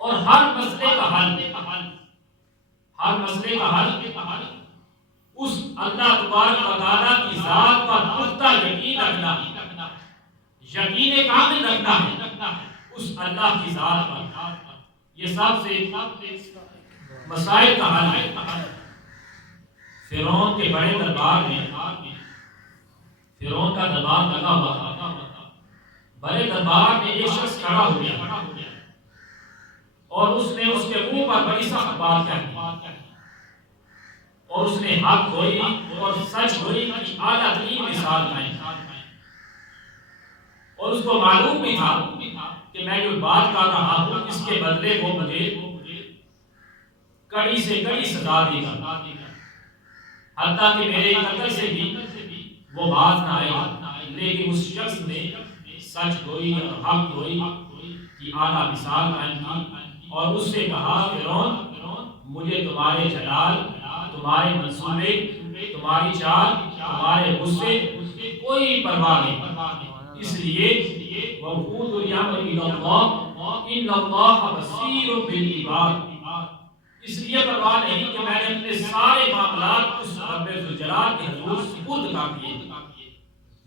اور ہر مسئلے کا حل اس اللہ تبارک و تعالیٰ کی ذات پر پختہ یقین رکھنا، یقین کامل رکھنا ہے اس اللہ کی ذات پر۔ یہ سب سے مسائل کا حل ہے۔ فرعون کے بڑے دربار میں فرعون کا دربار لگا ہوا تھا، بڑے دربار میں ایک شخص کھڑا ہو گیا اور اس نے اس کے منہ پر بڑی سخت بات کہی اور اس نے حق گوئی اور سچ گوئی کی اعلیٰ ترین مثال قائم، اور اس کو معلوم بھی تھا کہ میں جو بات کر رہا ہوں اس کے بدلے وہ مجھے کڑی سے کڑی سزا دے گا، حتیٰ کہ میرے قتل سے بھی وہ باز نہ آئے گا۔ لیکن اس شخص نے سچ گوئی اور حق گوئی کی اعلیٰ مثال قائم کی اور اس سے کہا، فرعون مجھے تمہارے جلال، تمہارے منصوبے، تمہاری چال، تمہارے غصے کوئی پرواہ نہیں، اس لیے وَقُولُ الْأَمْرِ إِلَى اللَّهِ إِنَّ اللَّهَ بَصِيرٌ بِالْعِبَادِ، اس لیے پرواہ نہیں کہ میں نے اپنے سارے معاملات اس رب ذوالجلال کے حضور سپرد کر دیے،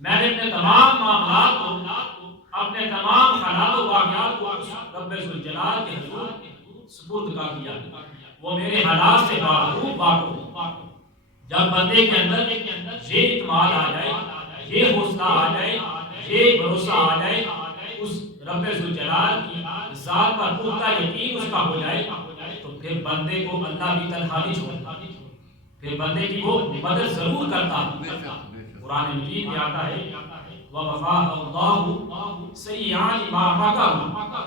میں نے اپنے تمام معاملات کو، اپنے تمام حالات و واقعات کو اس رب ذوالجلال کے حضور سپرد کر دیا، وہ میرے حالات سے باخبر واقف۔ جب بندے کے اندر یہ اعتماد آ جائے، یہ حوصلہ آ جائے، یہ بھروسہ آ جائے، اس رب ذوالجلال کی ذات پر پختہ یقین اس کا ہو جائے، تو پھر بندے کو اللہ بھی تنہا نہیں چھوڑتا، پھر بندے کی وہ مدد ضرور کرتا۔ قرآن مجید میں آتا ہے وَوَفَاءَ اللَّهُ سَيِّئَاتِ مَا مَكَرُوا،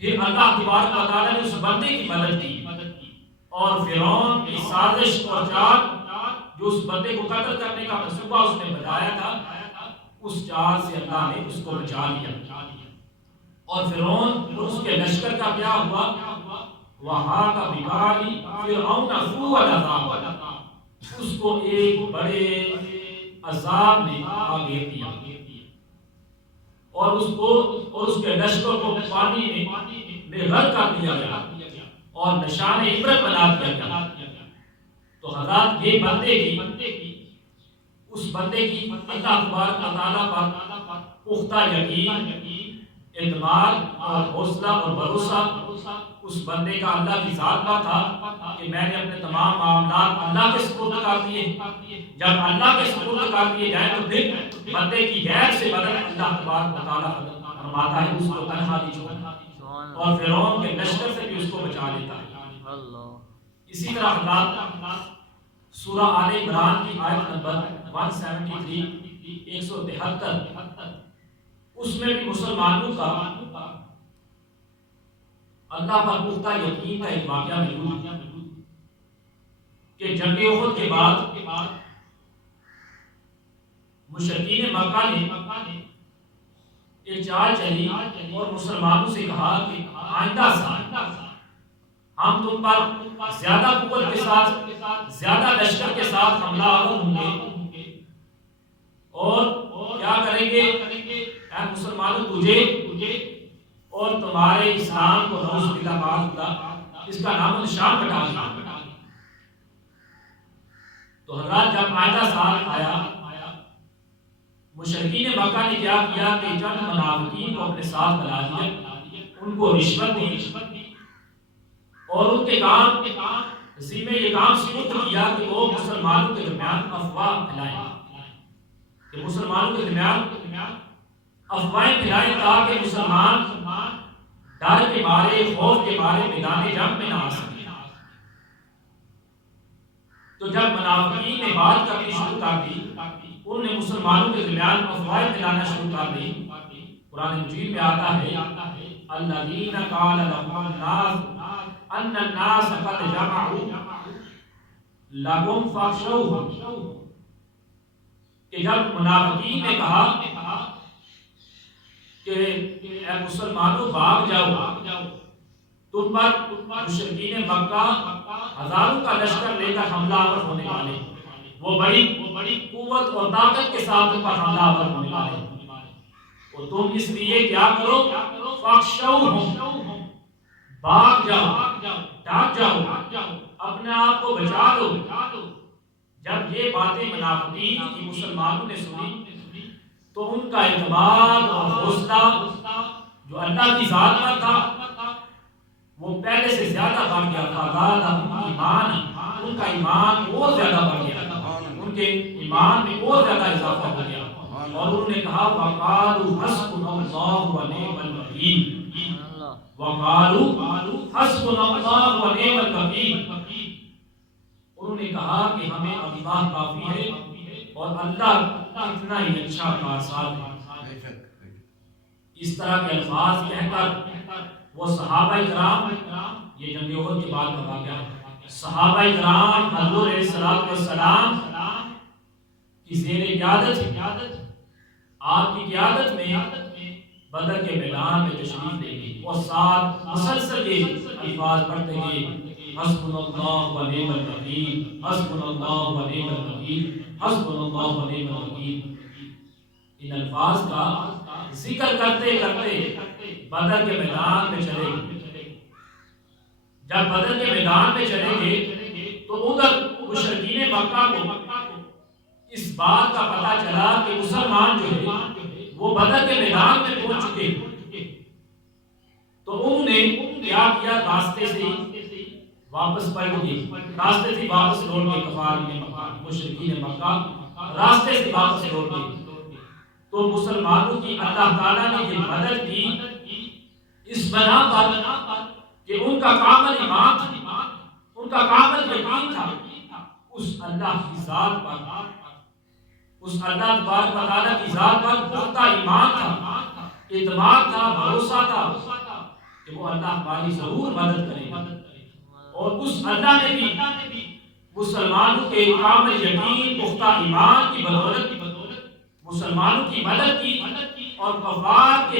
پھر اللہ تبارک و تعالیٰ نے اس بندے کی مدد کی اور فرعون کی سازش اور چال جو اس بندے کو قتل کرنے کا منصوبہ اس نے بتایا تھا، اس چال سے اللہ نے اس کو بچا لیا۔ اور فرعون اس کے لشکر کا کیا ہوا؟ وَحَاقَ بِآلِ فِرْعَوْنَ سُوءُ الْعَذَابِ، اس کو ایک بڑے عذاب نے آ گھیر دیا اور اس کے لشکر کو پانی میں غرق کر دیا گیا اور نشان عبرت بنا دیا گیا۔ تو حضرات یہ بندے کی اس بندے کی اللہ تبارک و تعالیٰ پر پختہ یقین، اعتماد اور حوصلہ اور بھروسہ اس بندے کا اللہ کی ذات پر تھا کہ میں نے اپنے تمام معاملات اللہ کے سپرد کر دیے۔ جب اللہ کے سپرد کر دیے جائیں تو پھر بندے کی غیر سے بدل اللہ تبارک و تعالیٰ فرماتا ہے اس کو تنہا نہیں چھوڑتا اور فرعون کے لشکر سے بھی اس کو بچا لیتا ہے۔ اسی طرح اللہ سورہ آل عمران کی آیت نمبر 173 173 اس میں بھی مسلمانوں کا اللہ پر پختہ یقین کا ایک واقعہ موجود ہے کہ جنگ احد کے بعد مشرکین مکہ نے ایک چال چلی اور مسلمانوں سے کہا کہ آئندہ سال ہم تم پر زیادہ قوت کے ساتھ، زیادہ لشکر کے ساتھ حملہ آور ہوں گے اور کیا کریں گے؟ اے مسلمانوں تجھے اور تمہارے اسلام کو نعوذ باللہ معاذ اس کا نام و نشان مٹا دیا۔ تو حضرات جب آئندہ سال آیا، مشرکین مکہ نے کیا کیا کہ چند منافقین کو اپنے ساتھ بلا دیا، ان کو رشوت دی اور ان کے کام ذمہ یہ کام سپرد کیا کہ وہ مسلمانوں کے درمیان افواہ پھیلائیں، کہ مسلمانوں کے درمیان افواہیں پھیلائیں تاکہ مسلمان ڈر کے مارے، خوف کے مارے میدان جنگ میں نہ آ سکے۔ تو جب منافقین نے بات کرنی شروع کر دی، انہوں نے مسلمانوں کے درمیان افواہیں پھیلانا شروع کر دی۔ قرآن مجید میں آتا ہے الذین قال لهم الناس ان الناس قد جمعوا لكم فاخشوهم، کہ جب منافقین نے کہا کہ اے مسلمانوں بھاگ جاؤ، تم پر مشرکین مکہ ہزاروں کا لشکر لے کر حملہ آور ہونے والے، وہ بڑی قوت اور طاقت کے ساتھ تم پر حملہ آور ہونے والے، اور تم اس لیے کیا کرو؟ فاخشوہم، بھاگ جاؤ، ڈاک جاؤ، اپنے آپ کو بچا دو۔ جب یہ باتیں منافقین کی مسلمانوں نے سنی تو ان کا اعتماد اور حوصلہ جو اللہ کی ذات پر تھا وہ پہلے سے زیادہ بڑھ گیا تھا۔ ان کا ایمان اور زیادہ بڑھ گیا، ان کے ایمان میں اور زیادہ اضافہ ہو گیا، اور انہوں نے کہا وَقَالُوا حَسْبُنَا اللَّهُ وَنِعْمَ الْوَكِيلُ، وَقَالُوا حَسْبُنَا اللَّهُ وَنِعْمَ الْوَكِيلُ، انہوں نے کہا کہ ہمیں اللہ کافی ہے اور اللہ اتنا ہی اچھا کارساز ہے۔ اس طرح کے الفاظ کہہ کر وہ صحابہ کرام، یہ جنگ احد کے بعد کا واقعہ ہے، صحابہ کرام حضور علیہ الصلوۃ والسلام کی زیر قیادت، آپ کی قیادت میں بدر کے میدان میں تشریف لے گئے اور ساتھ مسلسل یہ الفاظ پڑھتے گئے حسبنا اللہ و نعم الوکیل، حسبنا اللہ و نعم الوکیل، حسبنا اللہ و نعم الوکیل۔ ان الفاظ کا ذکر کرتے کرتے بدر کے میدان میں چلے گئے۔ جب بدر کے میدان میں چلے گئے تو ادھر مشرکین مکہ کو اس بات کا پتہ چلا کہ مسلمان جو ہے وہ بدر کے میدان میں پہنچ چکے، تو انہوں نے کیا کیا، راستے سے واپس پلٹ گئے، راستے سے واپس لوٹ کے کفار مکہ، مشرکین مکہ راستے سے واپس لوٹ گئے۔ تو مسلمانوں کی اللہ تعالیٰ نے یہ مدد کی اس بنا پر کہ ان کا کامل ایمان تھا، ان کا کامل یقین تھا اس اللہ کی ذات پر، اس اللہ تبارک و تعالیٰ کی ذات پر پختہ ایمان تھا، اعتماد تھا، بھروسہ تھا کہ وہ اللہ ہماری ضرور مدد کرے گا۔ اور اس اللہ نے بھی مسلمانوں کے کامل یقین، پختہ ایمان کی بدولت مسلمانوں کی مدد کی، اور کفار کے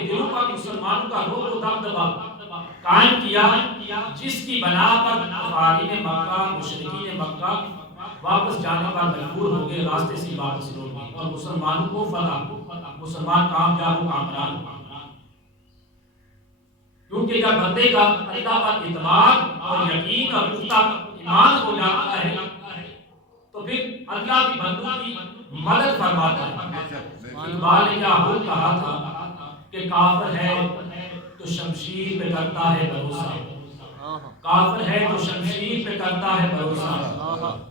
دلوں پر مسلمانوں کا روح و دبدبہ قائم کیا، جس کی بنا پر کفارین مکہ، مشرکین مکہ واپس جانے پر مجبور ہو گئے، راستے سے واپس لوٹ گئے اور مسلمانوں کو فتح، مسلمان کامیاب و کامران ہو۔ کیونکہ جب بندے کا اللہ پر اعتماد اور یقین اور پختہ ایمان ہو جاتا ہے تو پھر اللہ کی بندوں کی مدد فرماتا ہے۔ اقبال نے کیا خوب کہا تھا کہ کافر ہے تو شمشیر پہ کرتا ہے بھروسہ، کافر ہے تو شمشیر پہ کرتا ہے بھروسہ،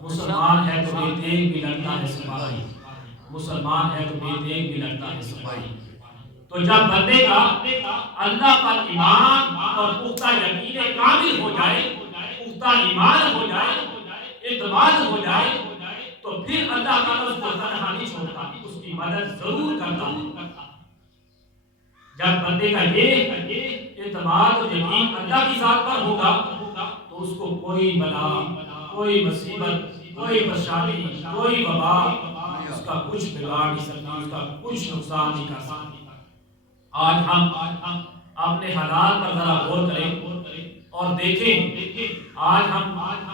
مسلمان ہے تو بے تیغ بھی لڑتا ہے سپاہی، مسلمان ہے تو بے تیغ بھی لڑتا ہے سپاہی۔ تو جب بندے کا اللہ پر ایمان اور پختہ یقین کامل ہو جائے، پختہ ایمان ہو جائے، اعتماد ہو جائے، تو پھر اللہ تعالیٰ اس کو تنہا نہیں چھوڑتا، اس کی مدد ضرور کرتا ہے۔ جب بندے کا یہ اعتماد اور یقین اللہ کی ذات پر ہوگا تو اس کو کوئی بلا، کوئی مصیبت، کوئی پریشانی، کوئی وبا اس کا کچھ بگاڑ نہیں سکتی، اس کا کچھ نقصان نہیں کر سکتی۔ آج ہم اپنے حالات پر ذرا غور کریں اور دیکھیں، آج ہم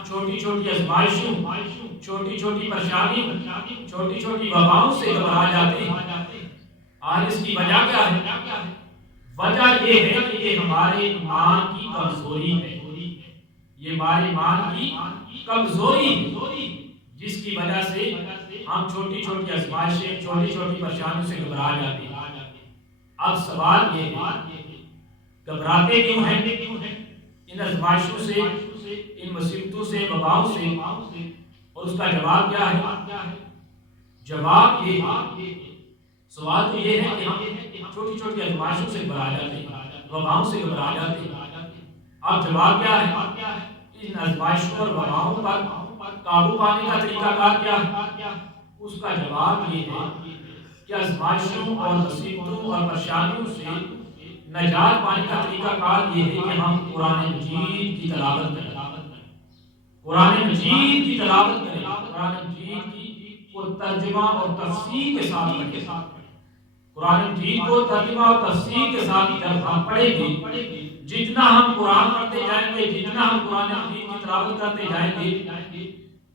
چھوٹی چھوٹی آزمائشوں، چھوٹی چھوٹی پریشانیوں، چھوٹی چھوٹی وباؤں سے گھبرا جاتے ہیں۔ آج اس کی وجہ کیا ہے؟ وجہ یہ ہے کہ یہ ہمارے ایمان کی کمزوری ہے، یہ ہمارے ایمان کی کمزوری ہے، جس کی وجہ سے ہم چھوٹی چھوٹی آزمائشیں، چھوٹی چھوٹی پریشانیوں سے گھبرا جاتے ہیں۔ اب سوال یہ ہے، گھبراتے کیوں ہیں ان آزمائشوں سے، ان مصیبتوں سے، وباؤں سے؟ اور اس کا جواب کیا ہے؟ جواب یہ ہے، سوال تو یہ ہے کہ ہم چھوٹی چھوٹی آزمائشوں سے گھبرا جاتے ہیں، وباؤں سے گھبرا جاتے ہیں۔ اب جواب کیا ہے؟ ان آزمائشوں اور وباؤں پر قابو پانے کا طریقہ کار کیا ہے؟ اس کا جواب یہ ہے کہ آزمائشوں اور مصیبتوں اور پریشانیوں سے نجات پانے کا طریقہ کار یہ ہے کہ ہم قرآن مجید کی تلاوت کریں، قرآن مجید کی تلاوت کریں، قرآن مجید کی کو ترجمہ اور تفسیر کے ساتھ پڑھیں۔ قرآن مجید کو ترجمہ اور تفسیر کے ساتھ جب ہم پڑھیں گے، جتنا ہم قرآن پڑھتے جائیں گے، جتنا ہم قرآن مجید کی تلاوت کرتے جائیں گے،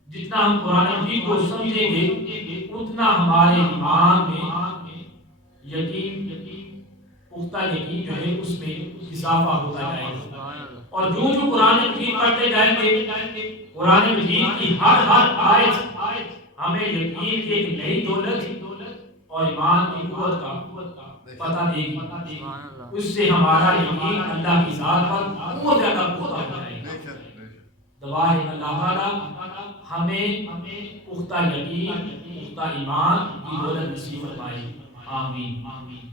جتنا ہم قرآن مجید کو سمجھیں گے، اتنا ہمارے ایمان میں یقین، پختہ پختہ یقین جو ہے اس میں اضافہ ہوتا جائے گا، اور جو قرآن مجید پڑھتے جائیں گے قرآن مجید کی ہر آیت ہمیں یقین کی ایک نئی دولت اور ایمان کی قوت کا پتہ دے گی، اس سے ہمارا یقین اللہ کی ذات پر اور زیادہ پختہ ہو جائے گا۔ دعا ہے اللہ تعالیٰ ہمیں پختہ یقین، پختہ ایمان کی دولت نصیب فرمائے، آمین۔